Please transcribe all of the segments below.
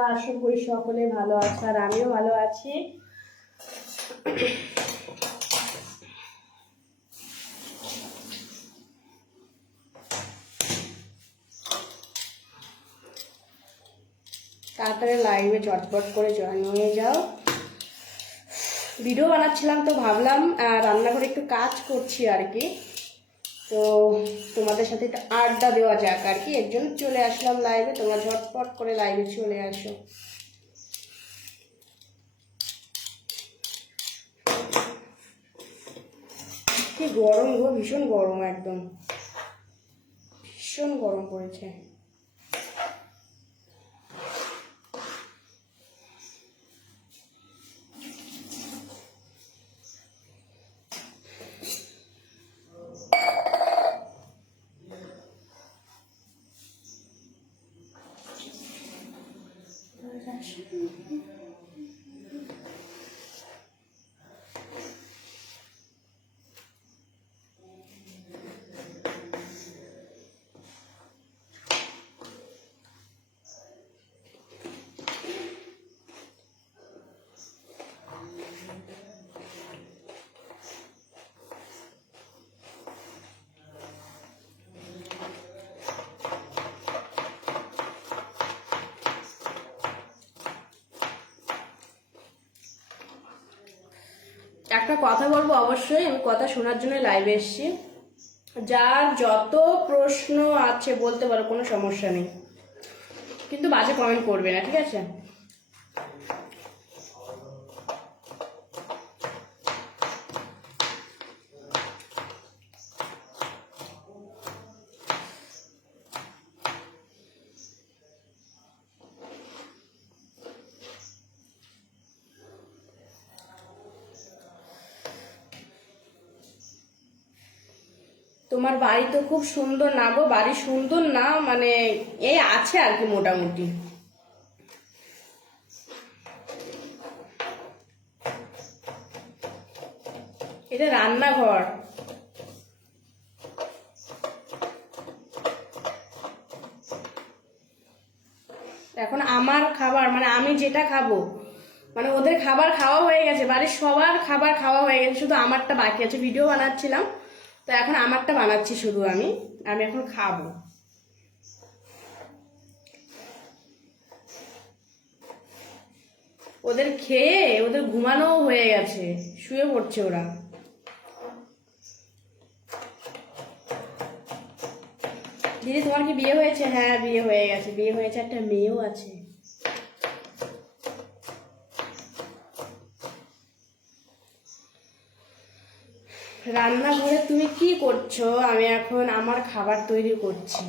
তোমরা আশা করি সকলে ভালো আছো, আর আমিও ভালো আছি। তাড়াতাড়ি লাইভে চটপট করে জয়েন হয়ে যাও। ভিডিও বানাচ্ছিলাম তো ভাবলাম রান্নাঘরে একটু কাজ করছি আর কি, তো তোমাদের সাথে একটু আড্ডা দেওয়া যাক আর কি, এর জন্য চলে আসলাম লাইভে। তোমরা ঝটপট করে লাইভে চলে আসো। কি গরম গো, ভীষণ গরম, একদম ভীষণ গরম পড়েছে। একটা কথা বলবো, অবশ্যই আমি কথা শোনার জন্য লাইভে এসেছি। যার যত প্রশ্ন আছে বলতে পারো, কোনো সমস্যা নেই, কিন্তু বাজে কমেন্ট করবে না, ঠিক আছে? তোমার বাড়ি তো খুব সুন্দর। না গো, বাড়ি সুন্দর না, মানে এই আছে আর কি মোটামুটি। এটা রান্নাঘর। এখন আমার খাবার, মানে আমি যেটা খাবো, মানে ওদের খাবার খাওয়া হয়ে গেছে, বাড়ির সবার খাবার খাওয়া হয়ে গেছে, শুধু আমারটা বাকি আছে। ভিডিও বানাচ্ছিলাম তো এখন আমারটা বানাচ্ছি শুধু আমি এখন খাবো। ওদের খেয়ে ওদের ঘুমানো হয়ে গেছে, শুয়ে পড়ছে ওরা। দিদি তোমার কি বিয়ে হয়েছে? হ্যাঁ বিয়ে হয়ে গেছে, বিয়ে হয়েছে, একটা মেয়েও আছে। রান্নাঘরে তুমি কি করছো? আমি এখন আমার খাবার তৈরি করছি,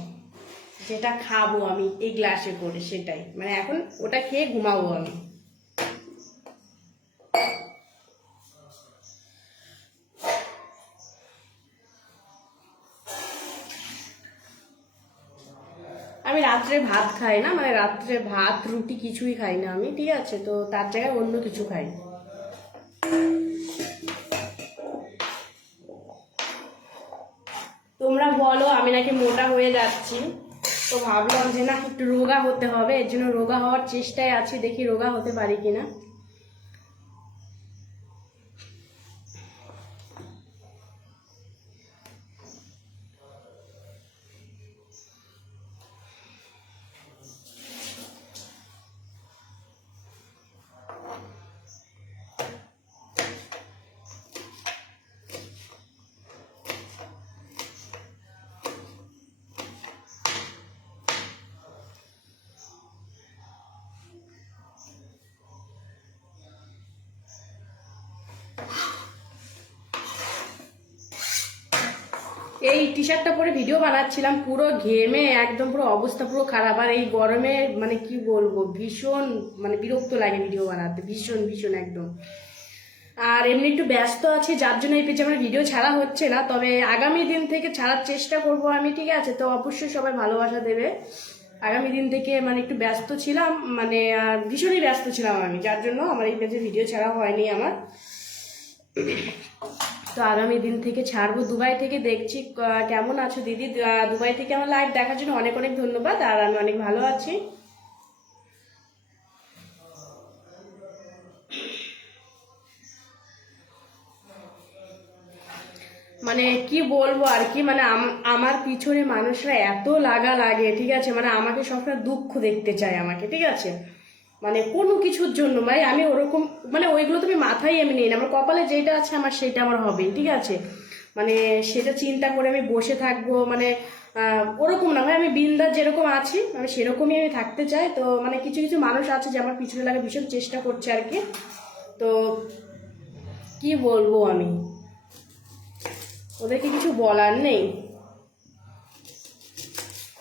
যেটা খাবো আমি এই গ্লাসে করে, সেটাই, মানে এখন ওটা খেয়ে ঘুমাবো আমি। আমি রাত্রে ভাত খাই না, মানে রাত্রে ভাত রুটি কিছুই খাই না আমি, ঠিক আছে? তো তার জায়গায় অন্য কিছু খাই। তোমরা বলো আমি নাকি মোটা হয়ে যাচ্ছি, তো ভাবলাম যে না, একটু রোগা হতে হবে, এর জন্য রোগা হওয়ার চেষ্টায় আছি, দেখি রোগা হতে পারি কিনা। এই টি শার্টটা পরে ভিডিও বানাচ্ছিলাম, পুরো ঘেমে একদম পুরো অবস্থা পুরো খারাপ। আর এই গরমে মানে কি বলবো, ভীষণ মানে বিরক্ত লাগে ভিডিও বানাতে, ভীষণ ভীষণ একদম। আর এমনি একটু ব্যস্ত আছি, যার জন্য এই পেজে আমার ভিডিও ছাড়া হচ্ছে না, তবে আগামী দিন থেকে ছাড়ার চেষ্টা করব আমি, ঠিক আছে? তো অবশ্যই সবাই ভালোবাসা দেবে। আগামী দিন থেকে মানে একটু ব্যস্ত ছিলাম, মানে ভীষণই ব্যস্ত ছিলাম আমি, যার জন্য আমার এই পেজে ভিডিও ছাড়া হয়নি আমার। তো আগামী দিন থেকে ছাড়বো। দুবাই থেকে দেখছি। কেমন আছো দিদি? দুবাই থেকে আমার লাইভ দেখার জন্য অনেক অনেক ধন্যবাদ। আর আমি অনেক ভালো আছি। মানে কি বলবো আর কি, মানে আমার পিছনে মানুষরা এত লাগা লাগে, ঠিক আছে, মানে আমাকে সবসময় দুঃখ দেখতে চায় আমাকে, ঠিক আছে, মানে কোনো কিছুর জন্য, মানে আমি ওরকম, মানে ওইগুলো তো আমি মাথায় আমি নিই না, আমার কপালে যেটা আছে আমার সেটা আমার হবেই, ঠিক আছে, মানে সেটা চিন্তা করে আমি বসে থাকবো, মানে ওরকম না ভাই, আমি বিন্দাস যেরকম আছি আমি সেরকমই আমি থাকতে চাই। তো মানে কিছু কিছু মানুষ আছে যে আমার পিছনে লাগা ভীষণ চেষ্টা করছে আর কি, তো কি বলবো আমি, ওদেরকে কিছু বলার নেই।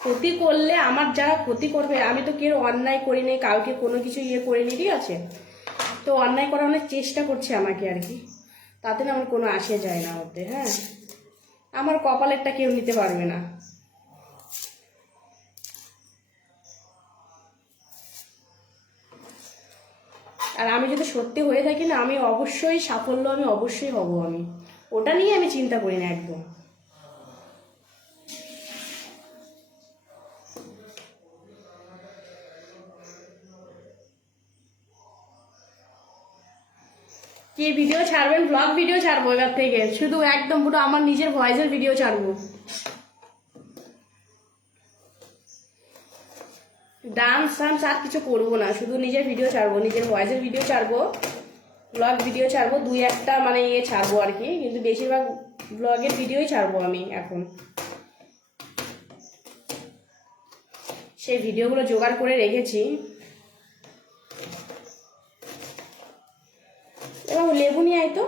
ক্ষতি করলে আমার যারা ক্ষতি করবে, আমি তো কেউ অন্যায় করিনি, কাউকে কোনো কিছু ইয়ে করিনি, ঠিক আছে, তো অন্যায় করার অনেক চেষ্টা করছে আমাকে আর কি, তাতে না আমার কোনো আসে যায় না ওতে। হ্যাঁ, আমার কপালেরটা কেউ নিতে পারবে না। আর আমি যদি সত্যি হয়ে থাকি না, আমি অবশ্যই সাফল্য, আমি অবশ্যই হব, আমি ওটা নিয়ে আমি চিন্তা করি না একদম। কি ভিডিও ছাড়বেন? ব্লগ ভিডিও ছাড়বো এবার থেকে, শুধু একদম পুরো আমার নিজের ভয়েসের ভিডিও ছাড়বো, ডান্স টান্স আর কিছু করবো না, শুধু নিজের ভিডিও ছাড়বো, নিজের ভয়েসের ভিডিও ছাড়বো, ব্লগ ভিডিও ছাড়বো, দুই একটা মানে ইয়ে ছাড়বো আর কি, কিন্তু বেশিরভাগ ব্লগের ভিডিওই ছাড়বো আমি এখন। সেই ভিডিওগুলো জোগাড় করে রেখেছি। এবং লেবু নিয়ে আয় তো।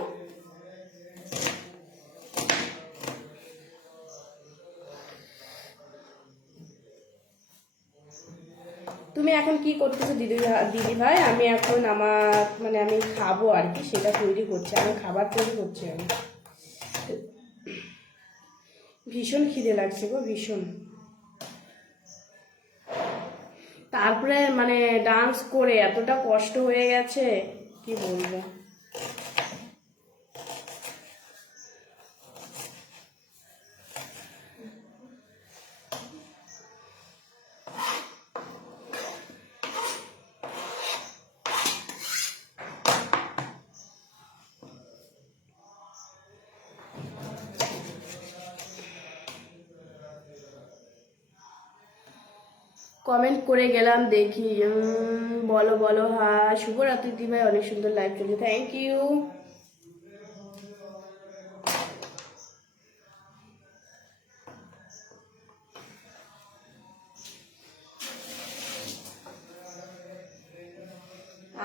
তুমি এখন কি করতেছো দিদি? দিদি ভাই, আমি এখন আমার মানে আমি খাবো আর কি, সেটা তৈরি করছি, আমি খাবার তৈরি করছি আমি। ভীষণ খিদে লাগছে গো, ভীষণ। তারপরে মানে ডান্স করে এতটা কষ্ট হয়ে গেছে, কি বলবো। কমেন্ট করে গেলাম, দেখি। বলো বলো, হ্যাঁ শুভরাত্রি দিদি ভাই, অনেক সুন্দর লাইভ চলছে, থ্যাংক ইউ।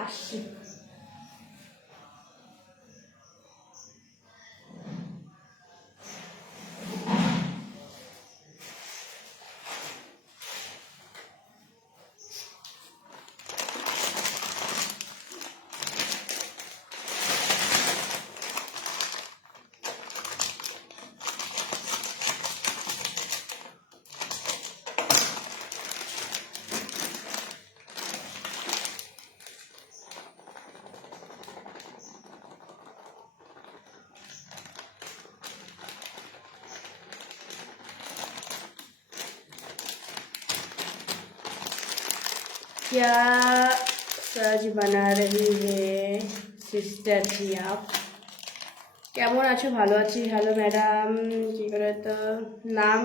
আসছি। क्या सज बना रही है সিস্টার জি আপ? কেমন আছো? ভালো আছি। হ্যালো ম্যাডাম, কি করে তো নাম?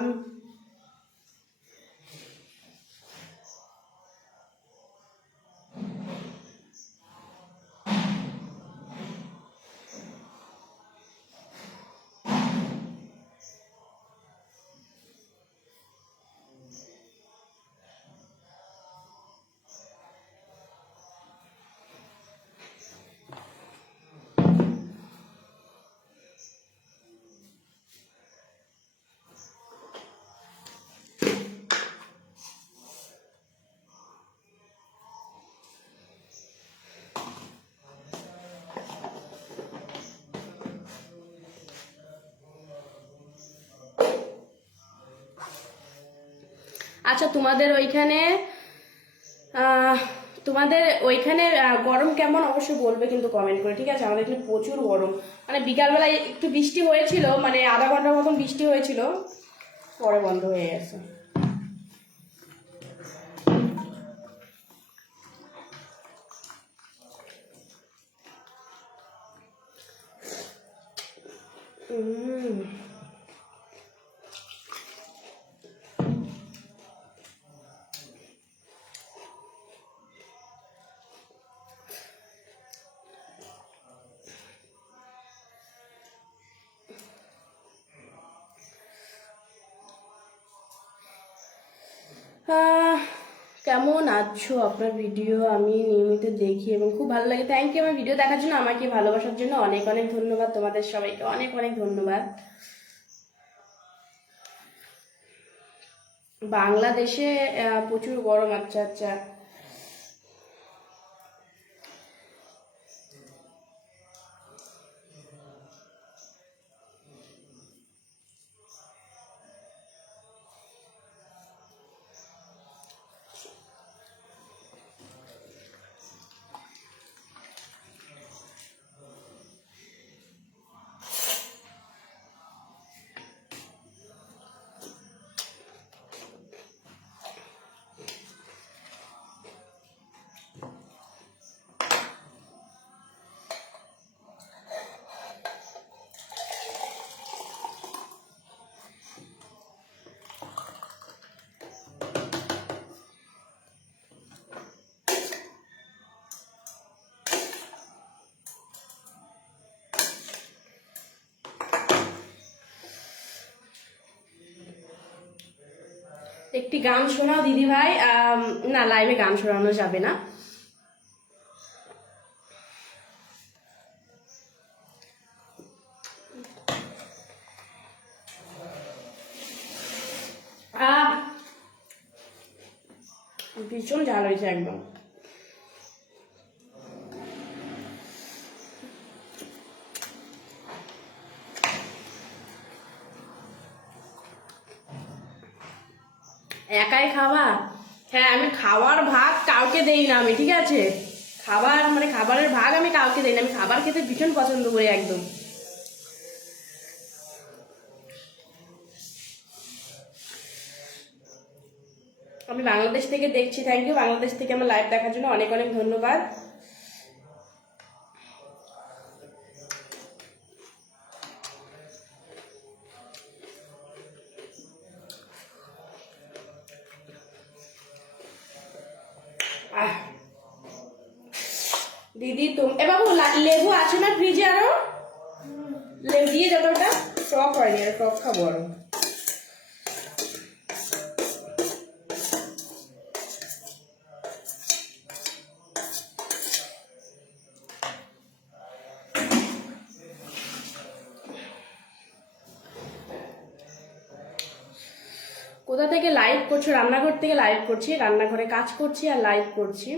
আচ্ছা, তোমাদের ওইখানে তোমাদের ওইখানে গরম কেমন অবশ্যই বলবে কিন্তু কমেন্ট করে, ঠিক আছে? আমাদের এখানে প্রচুর গরম, মানে বিকালবেলায় একটু বৃষ্টি হয়েছিল, মানে আধা ঘন্টার মতন বৃষ্টি হয়েছিল, পরে বন্ধ হয়ে গেছে। কেমন আছো? আপনার ভিডিও আমি নিয়মিত দেখি এবং খুব ভালো লাগে। থ্যাংক ইউ আমার ভিডিও দেখার জন্য, আমাকে ভালোবাসার জন্য অনেক অনেক ধন্যবাদ। তোমাদের সবাইকে অনেক অনেক ধন্যবাদ। বাংলাদেশে প্রচুর গরম। আচ্ছা আচ্ছা। একটি গান শোনাও দিদি ভাই। না, লাইভে গান শোনানো যাবে না। ভীষণ ঝাল হয়েছে একদম। একাই খাওয়া? হ্যাঁ, আমি খাওয়ার ভাগ কাউকে দেই না আমি, ঠিক আছে? খাবারের ভাগ আমি কাউকে দেই না। আমি খাবার খেতে ভীষণ পছন্দ করি একদম। আমি বাংলাদেশ থেকে দেখছি। থ্যাংক ইউ বাংলাদেশ থেকে আমার লাইভ দেখার জন্য অনেক অনেক ধন্যবাদ। দিদি এ বাবু, লেবু আছে না ফ্রিজে? আরো লেবু দিয়ে যাবে। ওটা টক হয়নি, আর টক খাবো আরো। কোথা থেকে লাইভ করছো? রান্নাঘর থেকে লাইভ করছি। রান্নাঘরে কাজ করছি আর লাইভ করছি।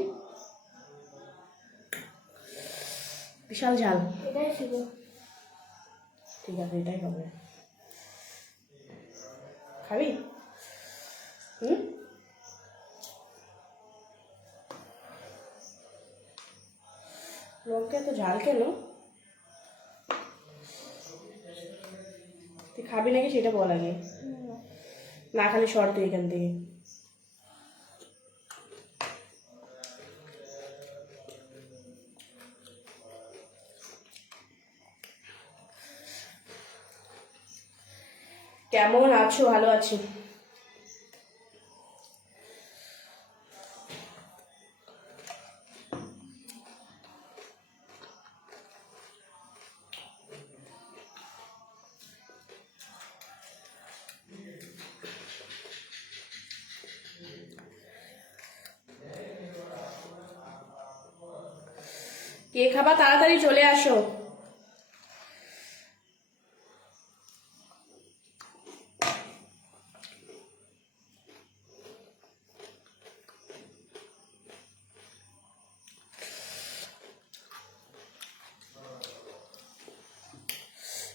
বিশাল ঝাল। এটাই ছিল। ঠিক আছে, এটাই হবে। খাবি? লঙ্কা এত ঝাল কেন? তুই খাবি নাকি সেটা বল আগে। না খালি সর তুই এখান থেকে। কেমন আছো? ভালো আছি। কে খাবা তাড়াতাড়ি চলে আসো।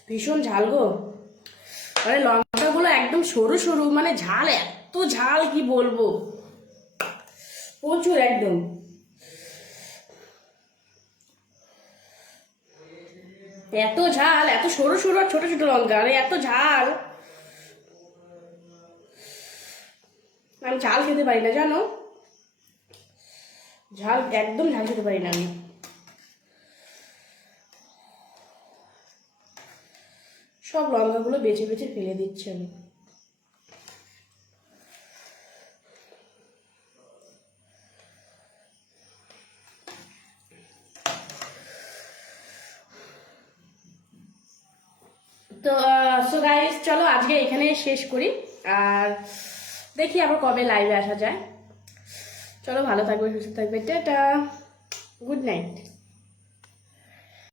ভীষণ ঝাল গো। মানে লঙ্কাগুলো একদম সরু সরু, মানে ঝাল, এত ঝাল কি বলবো, প্রচুর একদম। এত ঝাল, এত সরু সরু আর ছোট ছোট লঙ্কা, মানে এত ঝাল। আমি ঝাল খেতে পারি না, জানো? ঝাল একদম ঝাল খেতে পারি না আমি। সব লঙ্কাগুলো বেছে বেছে ফেলে দিচ্ছি আমি। তো সো গাইস, চলো আজকে এখানে শেষ করি। আর দেখি আবার কবে লাইভে আসা যায়। চলো, ভালো থাকবে, সুস্থ থাকবে, টাটা, গুড নাইট।